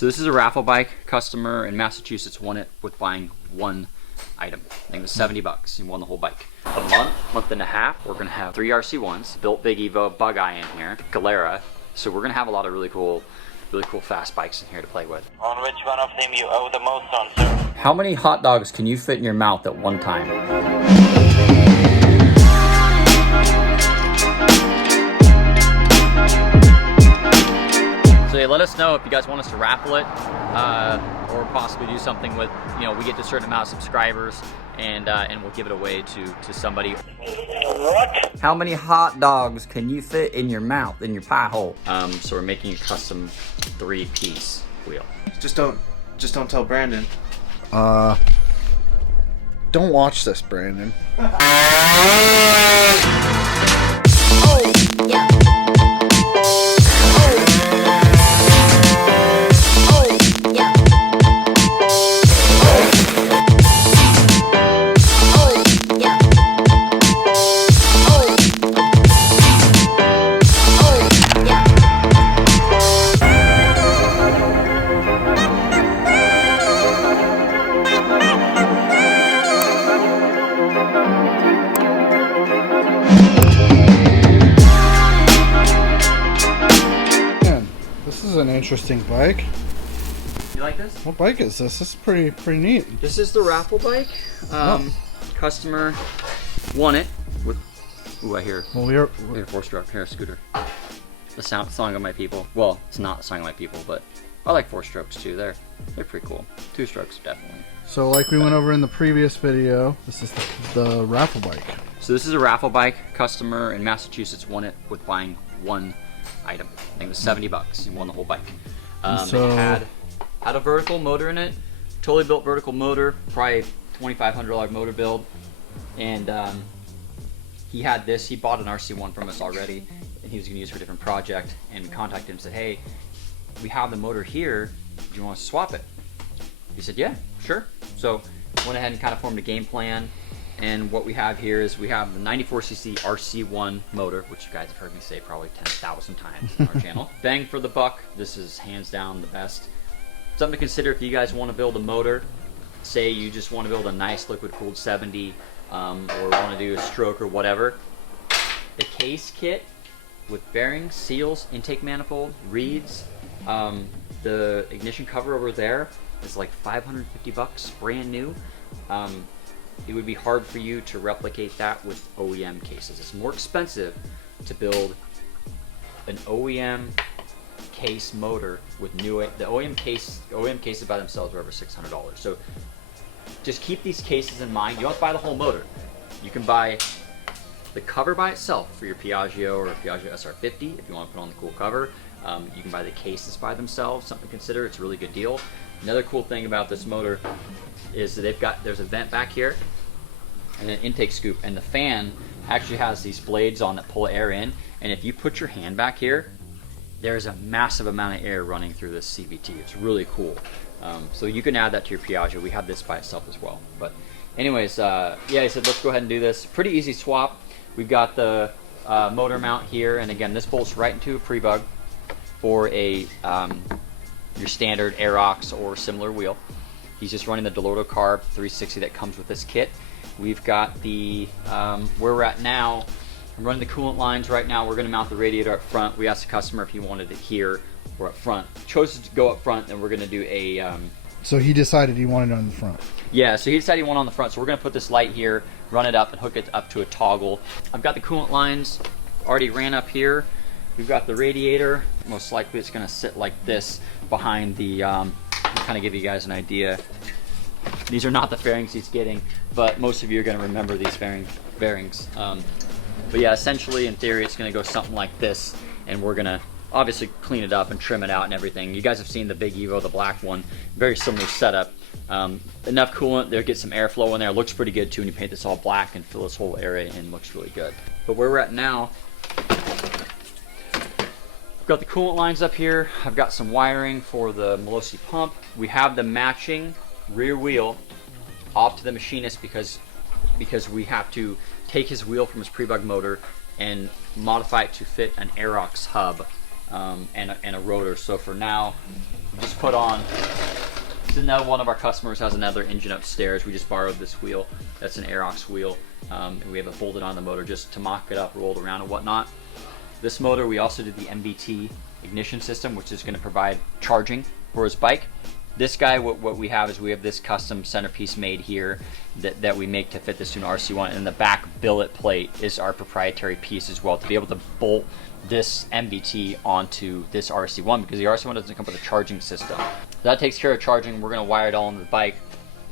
So this is a Raffle Bike. Customer in Massachusetts won it with buying one item. I think it was 70 bucks. He won the whole bike. A month and a half, we're gonna have 3 RC1s, built Big Evo, Bug Eye in here, Galera. So we're gonna have a lot of really cool fast bikes in here to play with. On which one of them you owe the most on, sir? How many hot dogs can you fit in your mouth at one time? So yeah, let us know if you guys want us to raffle it, or possibly do something with, you know, we get to a certain amount of subscribers, and we'll give it away to somebody. What? How many hot dogs can you fit in your mouth, in your pie hole? So we're making a custom 3-piece wheel. Just don't tell Brandon. Don't watch this, Brandon. Oh, yeah. This is an interesting bike. You like this? What bike is this? This is pretty neat. This is the Raffle Bike. Customer won it with, ooh, I hear. Well, We have a 4-stroke here, scooter. The song of my people. Well, it's not the song of my people, but I like 4-strokes too. They're pretty cool. 2-strokes definitely. So like we went over in the previous video, this is the Raffle Bike. So this is a Raffle Bike. Customer in Massachusetts won it with buying one item. I think it was 70 bucks. He won the whole bike. So it had a vertical motor in it. Totally built vertical motor. Probably $2,500 motor build. And he had this. He bought an RC1 from us already, and he was going to use for a different project. And we contacted him and said, hey, we have the motor here. Do you want us to swap it? He said, yeah, sure. So went ahead and kind of formed a game plan. And what we have here is we have the 94cc RC1 motor, which you guys have heard me say probably 10,000 times on our channel. Bang for the buck. This is hands down the best. Something to consider if you guys want to build a motor. Say you just want to build a nice liquid cooled 70, or want to do a stroke or whatever. The case kit with bearings, seals, intake manifold, reeds, the ignition cover over there is like 550 bucks, brand new. It would be hard for you to replicate that with OEM cases. It's more expensive to build an OEM case motor with new, the OEM cases by themselves are over $600. So just keep these cases in mind. You don't have to buy the whole motor. You can buy the cover by itself for your Piaggio or Piaggio SR50 if you want to put on the cool cover. You can buy the cases by themselves, something to consider. It's a really good deal. Another cool thing about this motor is that there's a vent back here and an intake scoop, and the fan actually has these blades on that pull air in, and if you put your hand back here, there's a massive amount of air running through this CVT. It's really cool. So you can add that to your Piaggio. We have this by itself as well. But anyways, yeah, I said let's go ahead and do this. Pretty easy swap. We've got the motor mount here, and again, this bolts right into a Prebug for a your standard Aerox or similar wheel. He's just running the Dyno Carb 360 that comes with this kit. We've got the, where we're at now, I'm running the coolant lines right now. We're going to mount the radiator up front. We asked the customer if he wanted it here or up front. Chose to go up front, and we're going to do a... So he decided he wanted it on the front. Yeah, so he decided he wanted on the front, so we're going to put this light here, run it up, and hook it up to a toggle. I've got the coolant lines already ran up here. We've got the radiator. Most likely it's going to sit like this behind the... kind of give you guys an idea. These are not the fairings he's getting, but most of you are going to remember these bearings. But yeah, essentially in theory it's going to go something like this, and we're going to obviously clean it up and trim it out and everything. You guys have seen the Big Evo, the black one, very similar setup. Enough coolant, they'll get some airflow in there. It looks pretty good too when you paint this all black and fill this whole area in. Looks really good. But where we're at now, I've got the coolant lines up here. I've got some wiring for the Melosi pump. We have the matching rear wheel off to the machinist because we have to take his wheel from his Prebug motor and modify it to fit an Aerox hub and a rotor. So for now, just put on. So now one of our customers has another engine upstairs. We just borrowed this wheel. That's an Aerox wheel. And we have it bolted on the motor just to mock it up, rolled around and whatnot. This motor, we also did the MBT ignition system, which is going to provide charging for his bike. This guy, what we have is we have this custom centerpiece made here that we make to fit this to an RC1, and the back billet plate is our proprietary piece as well to be able to bolt this MBT onto this RC1, because the RC1 doesn't come with a charging system. That takes care of charging. We're going to wire it all into the bike.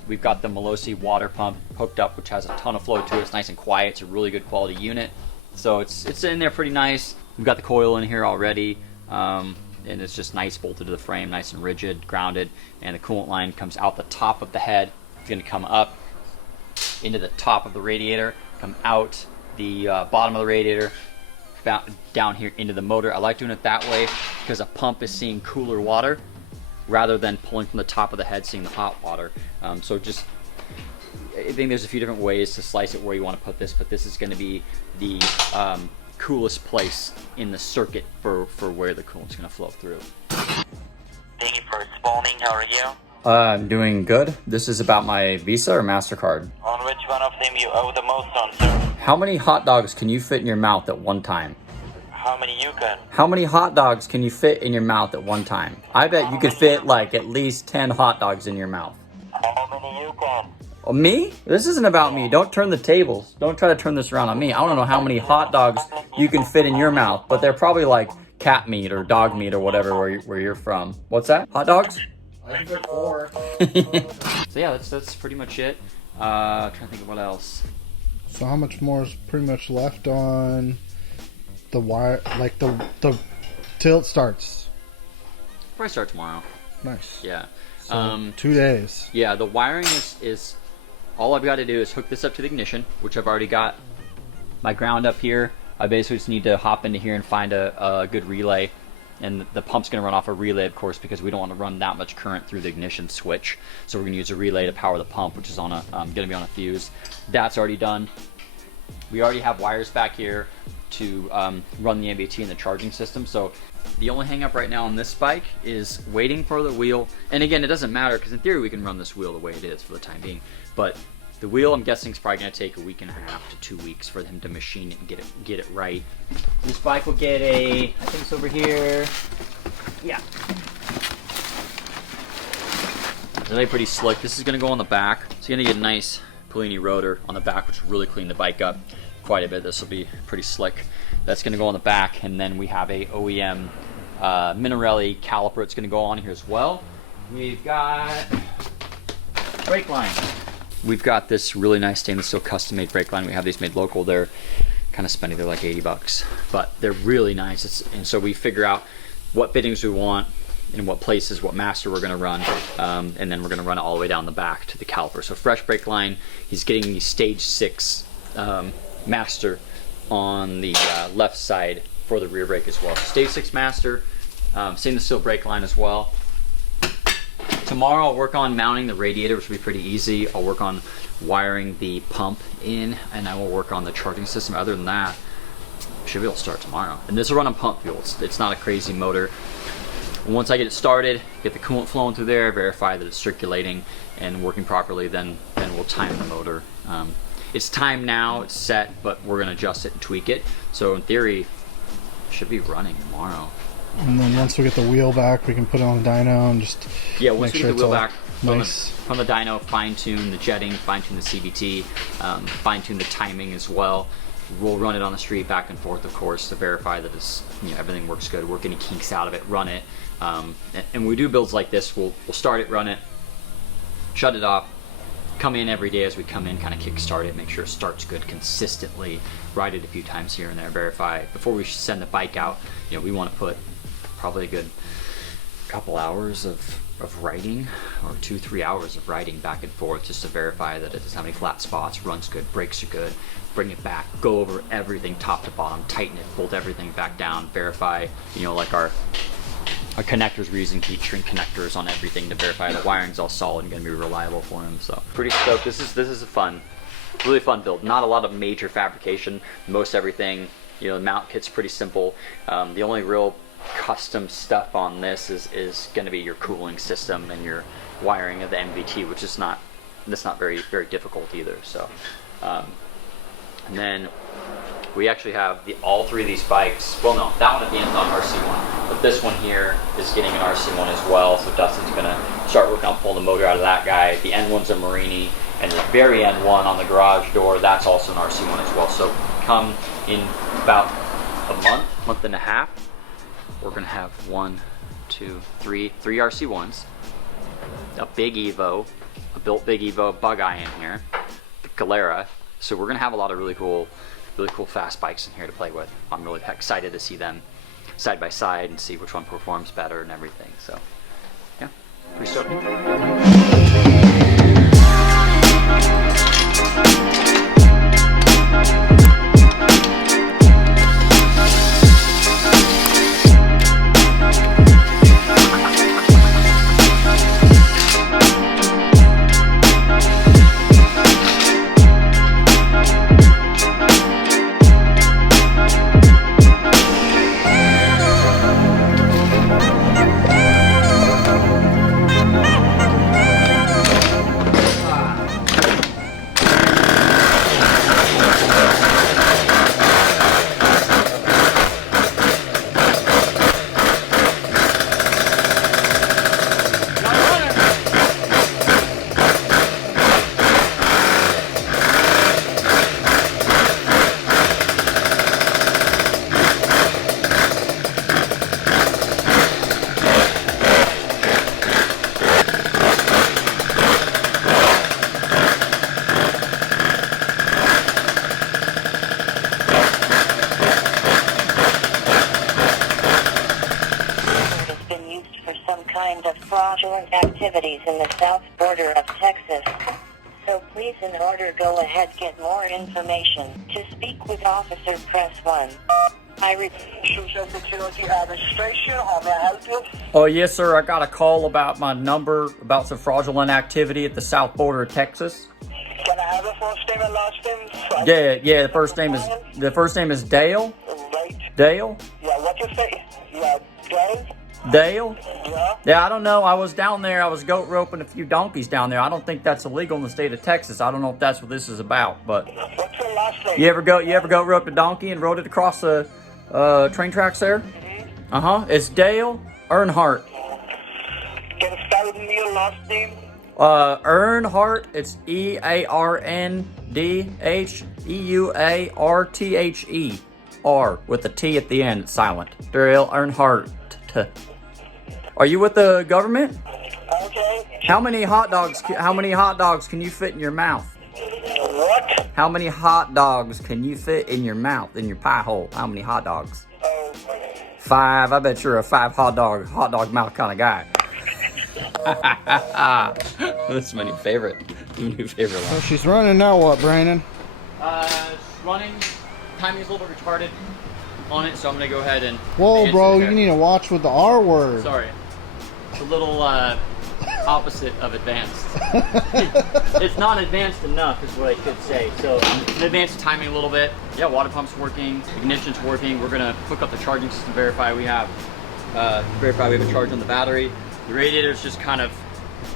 We've got the Melosi water pump hooked up, which has a ton of flow to it. It's nice and quiet. It's a really good quality unit. So it's in there pretty nice. We've got the coil in here already. And it's just nice bolted to the frame, nice and rigid, grounded, and the coolant line comes out the top of the head. It's going to come up into the top of the radiator, come out the bottom of the radiator, down here into the motor. I like doing it that way because a pump is seeing cooler water rather than pulling from the top of the head, seeing the hot water. So just, I think there's a few different ways to slice it where you want to put this, but this is going to be the coolest place in the circuit for where the coolant's going to flow through. Thank you for spawning. How are you? I'm doing good. This is about my Visa or MasterCard. On which one of them you owe the most on, sir? How many hot dogs can you fit in your mouth at one time? How many you can? How many hot dogs can you fit in your mouth at one time? I bet you could fit like at least 10 hot dogs in your mouth. How many you can? Oh, me? This isn't about me. Don't turn the tables. Don't try to turn this around on me. I don't know how many hot dogs you can fit in your mouth, but they're probably like cat meat or dog meat or whatever where you're from. What's that? Hot dogs? I can fit 4. So yeah, that's pretty much it. Trying to think of what else. So how much more is pretty much left on the wire, like the till it starts? Probably start tomorrow. Nice. Yeah. So 2 days. Yeah, the wiring is all I've got to do is hook this up to the ignition, which I've already got my ground up here. I basically just need to hop into here and find a good relay, and the pump's going to run off a relay, of course, because we don't want to run that much current through the ignition switch. So we're going to use a relay to power the pump, which is on a going to be on a fuse. That's already done. We already have wires back here to run the MBT and the charging system. So the only hang up right now on this bike is waiting for the wheel. And again, it doesn't matter because in theory we can run this wheel the way it is for the time being. But the wheel, I'm guessing, is probably going to take a week and a half to 2 weeks for them to machine it and get it right. This bike will get I think it's over here. Yeah. Really pretty slick. This is going to go on the back. So you're going to get a nice Polini rotor on the back, which will really clean the bike up quite a bit. This will be pretty slick. That's going to go on the back, and then we have a OEM Minarelli caliper. It's going to go on here as well. We've got brake line. We've got this really nice stainless steel custom-made brake line. We have these made local. They're kind of spendy. They're like 80 bucks, but they're really nice. And so we figure out what fittings we want, in what places, what master we're going to run, and then we're going to run it all the way down the back to the caliper. So fresh brake line. He's getting the stage 6 master on the left side for the rear brake as well. Stage 6 master, stainless steel brake line as well. Tomorrow I'll work on mounting the radiator, which will be pretty easy. I'll work on wiring the pump in, and I will work on the charging system. Other than that, should be able to start tomorrow. And this will run on pump fuel. It's not a crazy motor. Once I get it started, get the coolant flowing through there, verify that it's circulating and working properly, then we'll time the motor. It's timed now, it's set, but we're going to adjust it and tweak it. So in theory, it should be running tomorrow. And then once we get the wheel back, we can put it on the dyno and just once make we sure get the it's wheel all back nice. from the dyno, fine-tune the jetting, fine-tune the CVT, fine-tune the timing as well. We'll run it on the street back and forth, of course, to verify that it's, everything works good, work any kinks out of it, run it. And when we do builds like this, we'll start it, run it, shut it off, come in every day as we come in, kind of kickstart it, make sure it starts good consistently, ride it a few times here and there, verify. Before we send the bike out, we want to put probably a good couple hours of riding, or 2-3 hours of riding back and forth, just to verify that it doesn't have any flat spots, runs good, brakes are good, bring it back, go over everything top to bottom, tighten it, bolt everything back down, verify, like our connectors, we're using heat shrink connectors on everything to verify the wiring's all solid and going to be reliable for him. So pretty stoked. This is a fun, really fun build. Not a lot of major fabrication. Most everything, the mount kit's pretty simple. The only real custom stuff on this is going to be your cooling system and your wiring of the MVT, which is that's not very difficult either. So, and then we actually have all three of these bikes. Well, no, that one at the end is on RC1, but this one here is getting an RC1 as well. So Dustin's going to start working on pulling the motor out of that guy. The end one's a Marini, and the very end one on the garage door, that's also an RC1 as well. So come in about a month and a half, we're going to have 1, 2, 3 RC1s, a big Evo, a built big Evo bug eye in here, the Galera. So we're going to have a lot of really cool fast bikes in here to play with. I'm really excited to see them side by side and see which one performs better and everything. So yeah, pretty stoked. Fraudulent activities in the south border of Texas. So please, in order, go ahead, get more information. To speak with officer, press 1. I repeat. Administration, how may I help you? Oh yes, sir. I got a call about my number about some fraudulent activity at the south border of Texas. Can I have the first name and last name? Yeah. The first name is Dale. Right. Dale. Yeah. What you say? Yeah. Dale. Dale? Yeah. Yeah, I don't know. I was down there. I was goat roping a few donkeys down there. I don't think that's illegal in the state of Texas. I don't know if that's what this is about, but What's your last name? you ever goat roped a donkey and rode it across the train tracks there? Mm-hmm. It's Dale Earnhardt. Can you spell me your last name? Earnhardt. It's EARNDHEUARTHE. R with a T at the end. It's silent. Dale Earnhardt. Are you with the government? Okay. How many hot dogs can you fit in your mouth? What? How many hot dogs can you fit in your mouth, in your pie hole? How many hot dogs? 5. I bet you're a 5 hot dog mouth kind of guy. That's my new favorite line. So she's running now. What, Brandon? Running. Timing's a little bit retarded on it, so I'm gonna go ahead and. Whoa, bro! You need to watch with the R word. Sorry, it's a little opposite of advanced. It's not advanced enough, is what I could say. So I'm advanced timing a little bit. Yeah, water pump's working, ignition's working. We're gonna hook up the charging system, verify we have a charge on the battery. The radiator's just kind of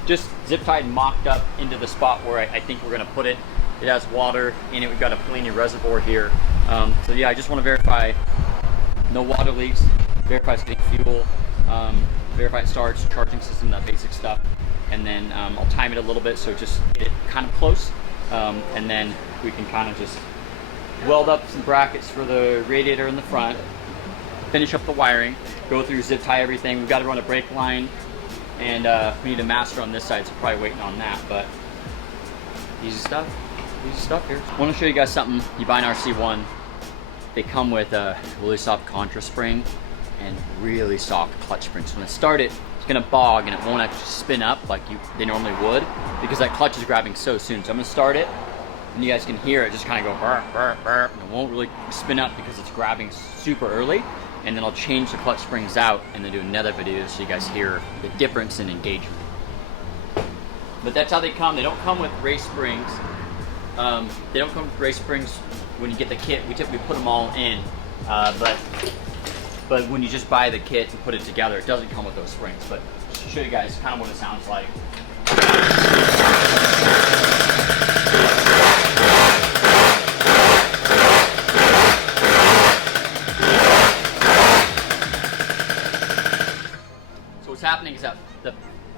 zip tied and mocked up into the spot where I think we're gonna put it. It has water in it. We've got a Polini reservoir here. So yeah, I just want to verify no water leaks, verify it's getting fuel, verify it starts, charging system, that basic stuff. And then I'll time it a little bit so just get it kind of close. And then we can kind of just weld up some brackets for the radiator in the front, finish up the wiring, go through, zip tie everything. We've got to run a brake line, and we need a master on this side, so probably waiting on that, but easy stuff here. I want to show you guys something. You buy an RC1, they come with a really soft contra spring and really soft clutch springs. So when I start it, it's gonna bog and it won't actually spin up like they normally would because that clutch is grabbing so soon. So I'm gonna start it and you guys can hear it just kind of go burp, burp, burp. And it won't really spin up because it's grabbing super early. And then I'll change the clutch springs out and then do another video so you guys hear the difference in engagement. But that's how they come. They don't come with race springs. They don't come with race springs when you get the kit. We typically put them all in, but But when you just buy the kit and put it together, it doesn't come with those springs. But just to show you guys kind of what it sounds like. So what's happening is that the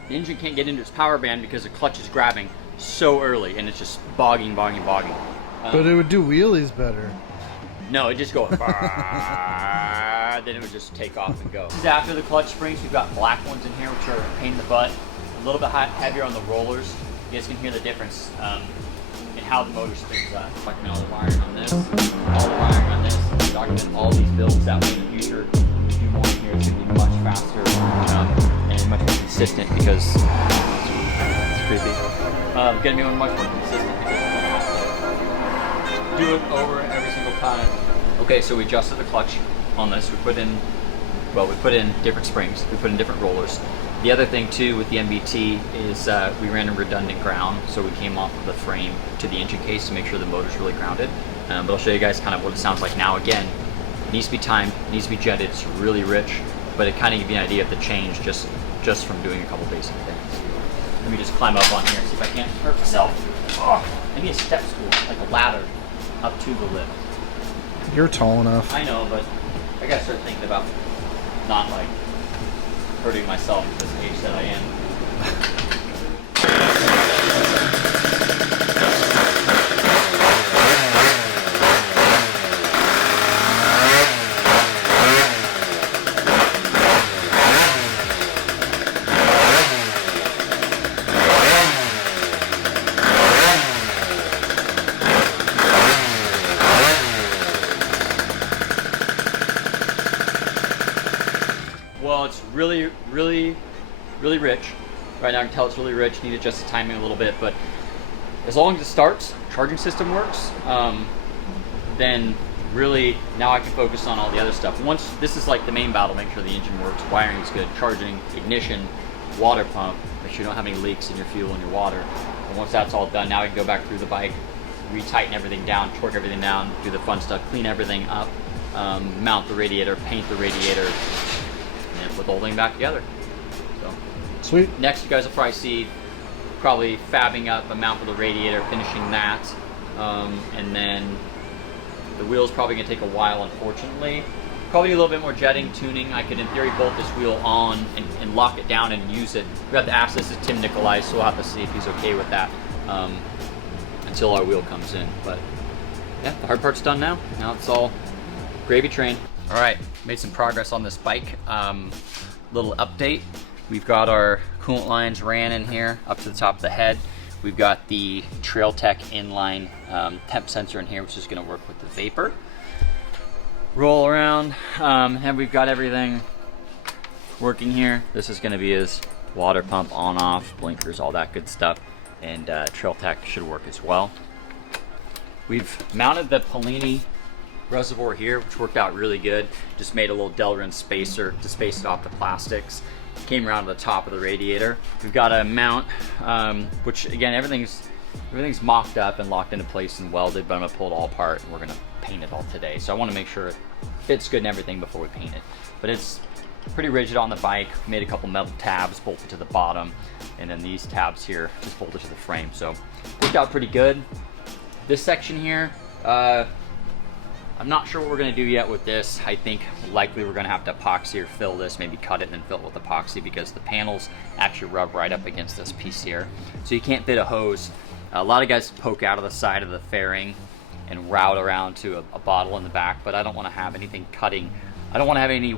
engine can't get into its power band because the clutch is grabbing so early and it's just bogging. But it would do wheelies better. No, it just goes, then it would just take off and go. This is after the clutch springs. We've got black ones in here, which are a pain in the butt. A little bit heavier on the rollers. You guys can hear the difference in how the motor spins up. Talking all the wiring on this, all the wiring on this. Document all these builds that way in the future. Do more in here, it's going to be much faster and much more consistent because it's creepy. Going to be much more consistent because we're going to have to do it over every single time. Okay, so we adjusted the clutch on this. We put in different springs. We put in different rollers. The other thing too with the MBT is we ran a redundant ground, so we came off of the frame to the engine case to make sure the motor's really grounded. But I'll show you guys kind of what it sounds like now. Again, it needs to be timed, needs to be jetted. It's really rich, but it kind of gives you an idea of the change just from doing a couple basic things. Let me just climb up on here and see if I can't hurt myself. Oh, I need a step stool, like a ladder, up to the lift. You're tall enough. I know, but I gotta start thinking about not like hurting myself at this age that I am. Well, it's really rich. Right now I can tell it's really rich. Need to adjust the timing a little bit, but as long as it starts, charging system works, then really now I can focus on all the other stuff. Once this is like the main battle, make sure the engine works, wiring is good, charging, ignition, water pump, make sure you don't have any leaks in your fuel and your water. And once that's all done, now I can go back through the bike, retighten everything down, torque everything down, do the fun stuff, clean everything up, mount the radiator, paint the radiator, and put the whole thing back together. So Sweet. next you guys will probably see fabbing up a mount for the radiator, finishing that, and then the wheel's probably going to take a while, unfortunately. Probably a little bit more jetting, tuning. I could in theory bolt this wheel on and lock it down and use it. We have to ask this to Tim Nikolai, so we'll have to see if he's okay with that until our wheel comes in. But yeah, the hard part's done now. Now it's all gravy train. All right, made some progress on this bike. Little update. We've got our coolant lines ran in here up to the top of the head. We've got the Trailtech inline temp sensor in here, which is going to work with the vapor. Roll around, and we've got everything working here. This is going to be his water pump on off, blinkers, all that good stuff, and Trailtech should work as well. We've mounted the Polini reservoir here, which worked out really good. Just made a little Delrin spacer to space it off the plastics. Came around to the top of the radiator. We've got a mount, which again, everything's mocked up and locked into place and welded, but I'm gonna pull it all apart and we're gonna paint it all today. So I wanna make sure it fits good and everything before we paint it. But it's pretty rigid on the bike. Made a couple metal tabs bolted to the bottom, and then these tabs here just bolted to the frame. So worked out pretty good. This section here, I'm not sure what we're gonna do yet with this. I think likely we're gonna have to epoxy or fill this, maybe cut it and then fill it with epoxy, because the panels actually rub right up against this piece here. So you can't fit a hose. A lot of guys poke out of the side of the fairing and route around to a bottle in the back, but I don't wanna have anything cutting. I don't wanna have any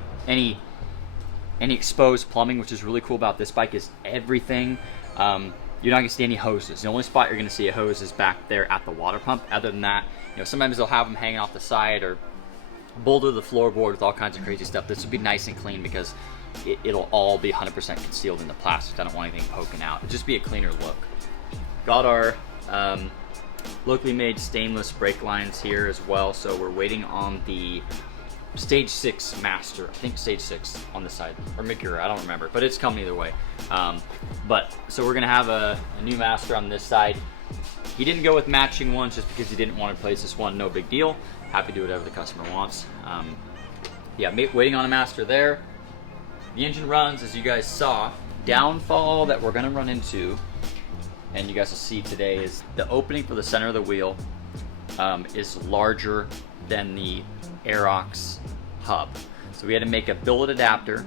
exposed plumbing, which is really cool about this bike is everything. You're not gonna see any hoses. The only spot you're gonna see a hose is back there at the water pump. Other than that, you know, sometimes they'll have them hanging off the side or bolted to the floorboard with all kinds of crazy stuff. This would be nice and clean because it'll all be 100% concealed in the plastic. I don't want anything poking out. It'll just be a cleaner look. Got our locally made stainless brake lines here as well. So we're waiting on the Stage 6 master, I think Stage 6 on this side, or Mercury, I don't remember, but it's coming either way. So we're gonna have a new master on this side. He didn't go with matching ones just because he didn't want to replace this one, no big deal. Happy to do whatever the customer wants. yeah, waiting on a master there. The engine runs, as you guys saw. Downfall that we're gonna run into, and you guys will see today, is the opening for the center of the wheel is larger than the Aerox hub. So we had to make a billet adapter,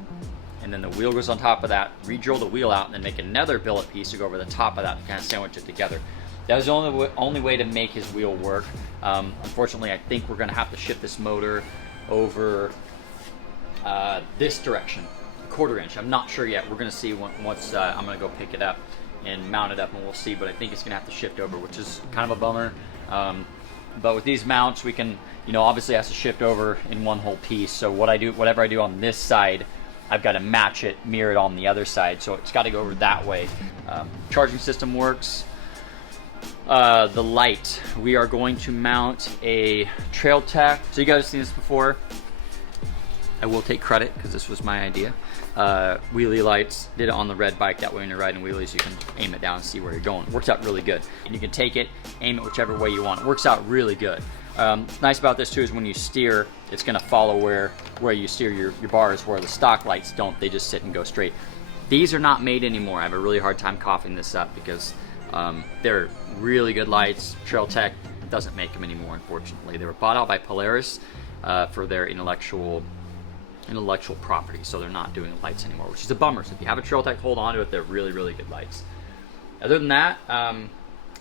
and then the wheel goes on top of that, re-drill the wheel out, and then make another billet piece to go over the top of that to kind of sandwich it together. That was the only way to make his wheel work. Unfortunately, I think we're gonna have to ship this motor over this direction, a 1/4 inch. I'm not sure yet. We're gonna see once I'm gonna go pick it up and mount it up, and we'll see, but I think it's gonna have to shift over, which is kind of a bummer. But with these mounts, we can, you know, obviously it has to shift over in one whole piece. So whatever I do on this side, I've got to match it, mirror it on the other side. So it's got to go over that way. Charging system works. The light, we are going to mount a Trail Tech. So you guys have seen this before. I will take credit because this was my idea. Wheelie lights, did it on the red bike. That way when you're riding wheelies, you can aim it down and see where you're going. It works out really good. And you can take it, aim it whichever way you want. It works out really good. Nice about this too is when you steer, it's gonna follow where you steer your bars, where the stock lights don't. They just sit and go straight. These are not made anymore. I have a really hard time coughing this up because they're really good lights. Trail Tech doesn't make them anymore, unfortunately. They were bought out by Polaris for their intellectual property, so they're not doing the lights anymore, which is a bummer. So if you have a Trail Tech, hold on to it. They're really, really good lights. Other than that,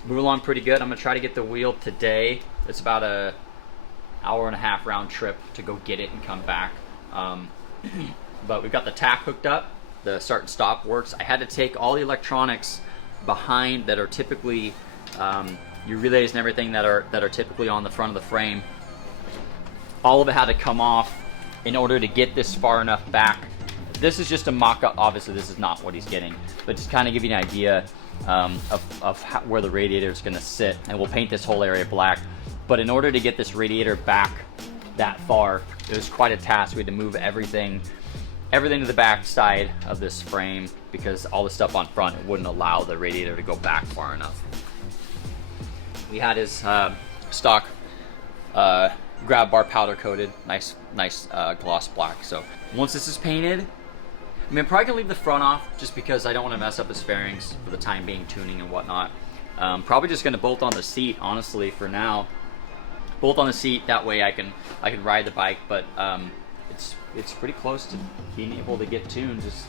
move along pretty good. I'm gonna try to get the wheel today. It's about a hour-and-a-half round trip to go get it and come back. But we've got the tach hooked up. The start and stop works. I had to take all the electronics behind that are typically your relays and everything that are typically on the front of the frame. All of it had to come off in order to get this far enough back. This is just a mock-up. Obviously this is not what he's getting, but just kind of give you an idea of where the radiator is going to sit. And we'll paint this whole area black, but in order to get this radiator back that far, it was quite a task. We had to move everything to the back side of this frame because all the stuff on front, it wouldn't allow the radiator to go back far enough. We had his stock grab bar powder coated, nice gloss black. So once this is painted, I mean, I'm probably gonna leave the front off just because I don't want to mess up his fairings for the time being, tuning and whatnot. Probably just gonna bolt on the seat, honestly, for now. Bolt on the seat, that way I can ride the bike, but it's pretty close to being able to get tuned. Just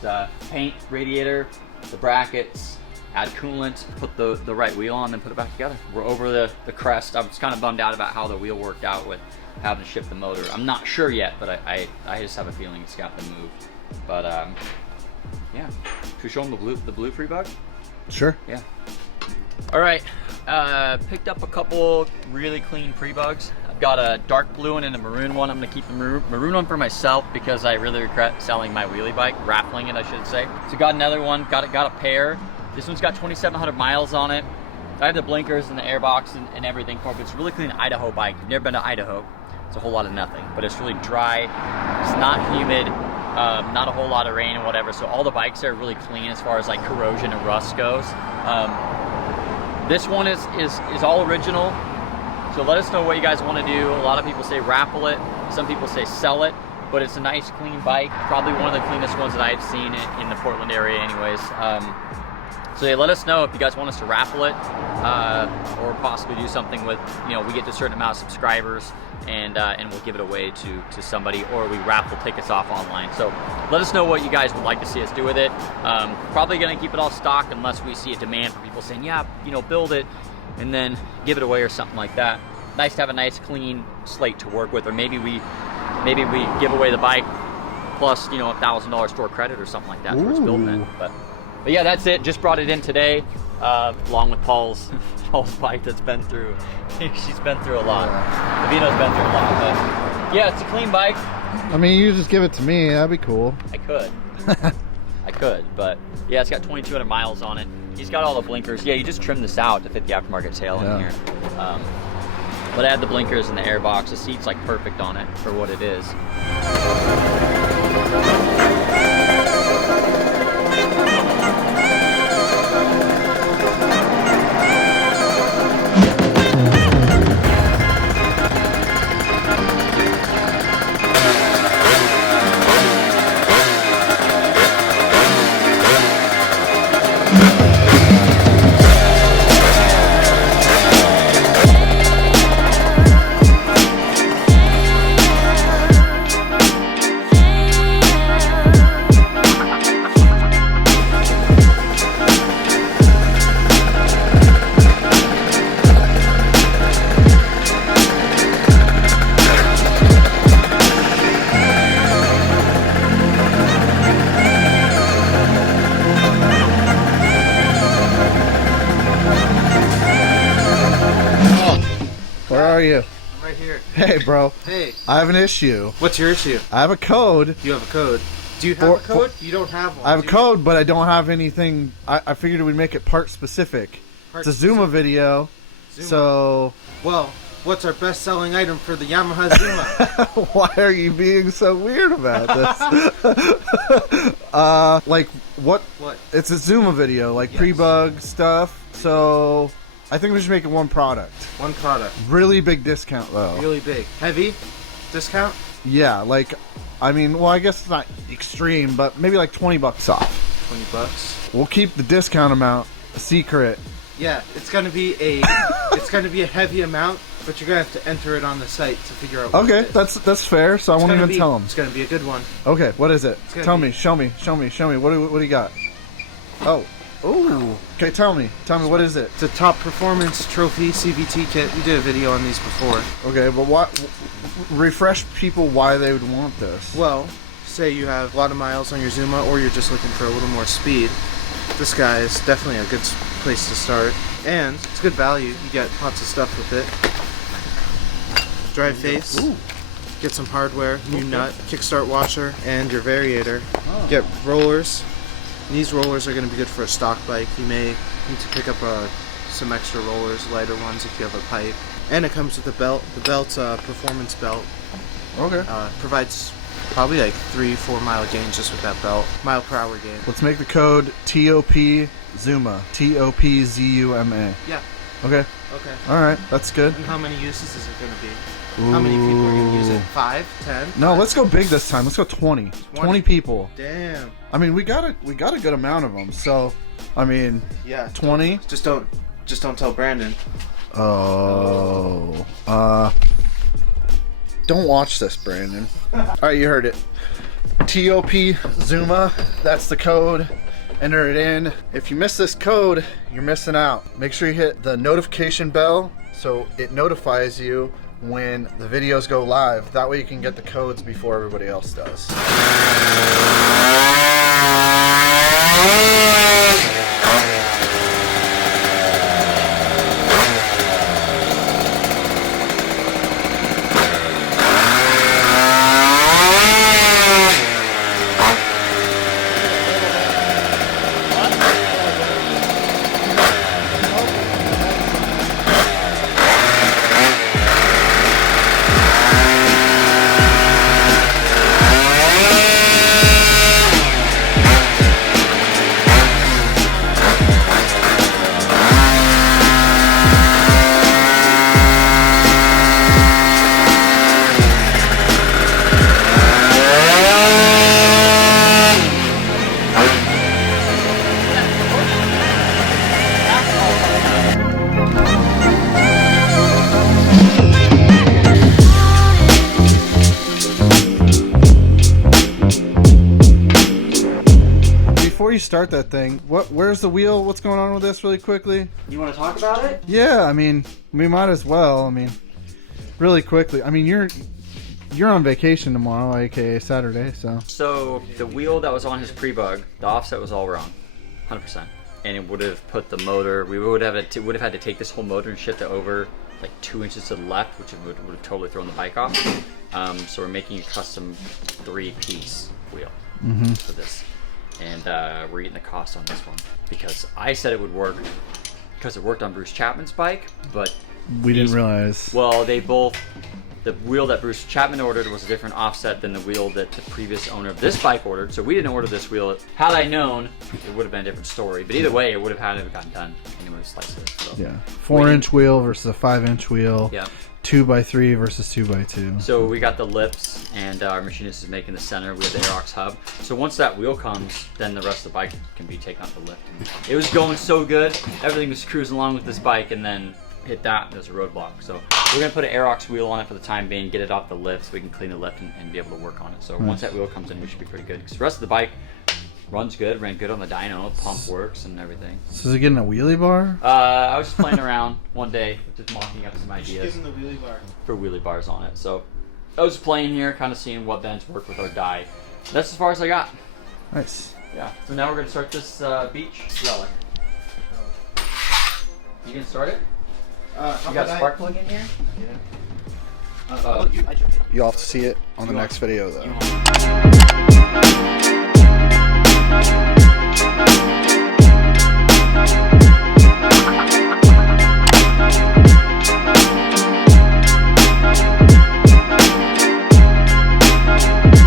paint radiator, the brackets, add coolant, put the right wheel on, then put it back together. We're over the crest. I was kind of bummed out about how the wheel worked out with having to ship the motor. I'm not sure yet, but I just have a feeling it's got to move. But yeah, should we show them the blue Prebug? Sure. Yeah. All right, picked up a couple really clean Prebugs. I've got a dark blue one and a maroon one. I'm gonna keep the maroon one for myself because I really regret selling my wheelie bike, raffling it, I should say. So got another one, got a pair. This one's got 2,700 miles on it. I have the blinkers and the airbox and everything for it, but it's a really clean Idaho bike. You've never been to Idaho. It's a whole lot of nothing, but it's really dry. It's not humid, not a whole lot of rain and whatever. So all the bikes are really clean as far as like corrosion and rust goes. This one is all original. So let us know what you guys want to do. A lot of people say raffle it. Some people say sell it, but it's a nice clean bike. Probably one of the cleanest ones that I've seen in the Portland area anyways. So yeah, let us know if you guys want us to raffle it or possibly do something with, you know, we get to a certain amount of subscribers and we'll give it away to somebody, or we raffle tickets off online. So let us know what you guys would like to see us do with it. Probably gonna keep it all stock unless we see a demand for people saying, yeah, you know, build it and then give it away or something like that. Nice to have a nice clean slate to work with, or maybe we give away the bike plus, you know, $1,000 store credit or something like that towards building it. But yeah, that's it. Just brought it in today, along with Paul's bike that's been through. She's been through a lot. Davina's been through a lot. But yeah, it's a clean bike. I mean, you just give it to me. That'd be cool. I could. I could, but yeah, it's got 2,200 miles on it. He's got all the blinkers. Yeah, you just trimmed this out to fit the aftermarket tail in here. But I had the blinkers and the airbox. The seat's like perfect on it for what it is. are you? I'm right here. Hey, bro. Hey, I have an issue. what's your issue? I have a code. You have a code. Do you have a code? You don't have one. I have a do you? code, but I don't have anything. I figured we'd make it part specific. Part It's a Zuma video. Zuma. So, Well, what's our best-selling item for the Yamaha Zuma? why are you being so weird about this? Like, what? What? It's a Zuma video, like Yes. Prebug stuff. So, I think we should make it one product. One product. Really big discount, though. Really big. Heavy? Discount? Yeah, like, I mean, well, I guess it's not extreme, but maybe like $20 off. 20 bucks. We'll keep the discount amount a secret. Yeah, it's gonna be a heavy amount, but you're gonna have to enter it on the site to figure out what Okay, it is. that's fair. So I won't even tell them. It's gonna be a good one. Okay, what is it? gonna Tell be- me, show me. What do you got? Oh, ooh. Okay, tell me, what is it? It's a top performance trophy Cvt kit. We did a video on these before. Okay, but what? Refresh people why they would want this. Well, say you have a lot of miles on your Zuma, or you're just looking for a little more speed. This guy is definitely a good place to start, and it's good value. You get lots of stuff with it. Dry face. Ooh. Get some hardware, new nut, kickstart washer, and your variator. Get rollers. And these rollers are going to be good for a stock bike. You may need to pick up some extra rollers, lighter ones if you have a pipe. And it comes with a belt. The belt's a performance belt. Okay. Provides probably like 3-4 mile gain just with that belt. Mile per hour gain. Let's make the code TOP Zuma. TOPZUMA. Yeah. Okay. Okay. All right, that's good. And how many uses is it going to be? How many people are going to use it? 5? 10? No, let's go big this time. Let's go 20. 20 people. Damn. I mean, we got a good amount of them. So, I mean, Yeah. 20. Just don't tell Brandon. Oh. Don't watch this, Brandon. All right, you heard it. TOP Zuma. That's the code. Enter it in. If you miss this code, you're missing out. Make sure you hit the notification bell so it notifies you when the videos go live. That way you can get the codes before everybody else does. Before you start that thing, where's the wheel? What's going on with this really quickly? You want to talk about it? Yeah, I mean, we might as well. I mean, really quickly. I mean, you're on vacation tomorrow, aka Saturday, so. So the wheel that was on his Prebug, the offset was all wrong, 100%, and it would have put the motor. We would have had to take this whole motor and shift it over like 2 inches to the left, which would have totally thrown the bike off. So we're making a custom 3-piece wheel for this, and we're eating the cost on this one because I said it would work because it worked on Bruce Chapman's bike, but We didn't realize. well, the wheel that Bruce Chapman ordered was a different offset than the wheel that the previous owner of this bike ordered. So we didn't order this wheel. Had I known, it would have been a different story. But either way, it would have had to have gotten done. And it would have sliced it. So. Yeah. 4-inch wheel versus a 5-inch wheel. Yeah. 2x3 versus 2x2. So we got the lips, and our machinist is making the center. We have the Aerox hub. So once that wheel comes, then the rest of the bike can be taken off the lift. It was going so good. Everything was cruising along with this bike, and then hit that, and there's a roadblock. So we're gonna put an Aerox wheel on it for the time being, get it off the lift so we can clean the lift and be able to work on it. So once that wheel comes in, we should be pretty good. Because the rest of the bike runs good, ran good on the dyno, pump works and everything. So is it getting a wheelie bar? I was just playing around one day, just mocking up some ideas Give him the wheelie bar. for wheelie bars on it. So I was playing here, kind of seeing what bends work with our die. That's as far as I got. Nice. Yeah. So now we're gonna start this beach relic. You gonna start it? You got a spark plug in here? You'll have to see it on the next video though. You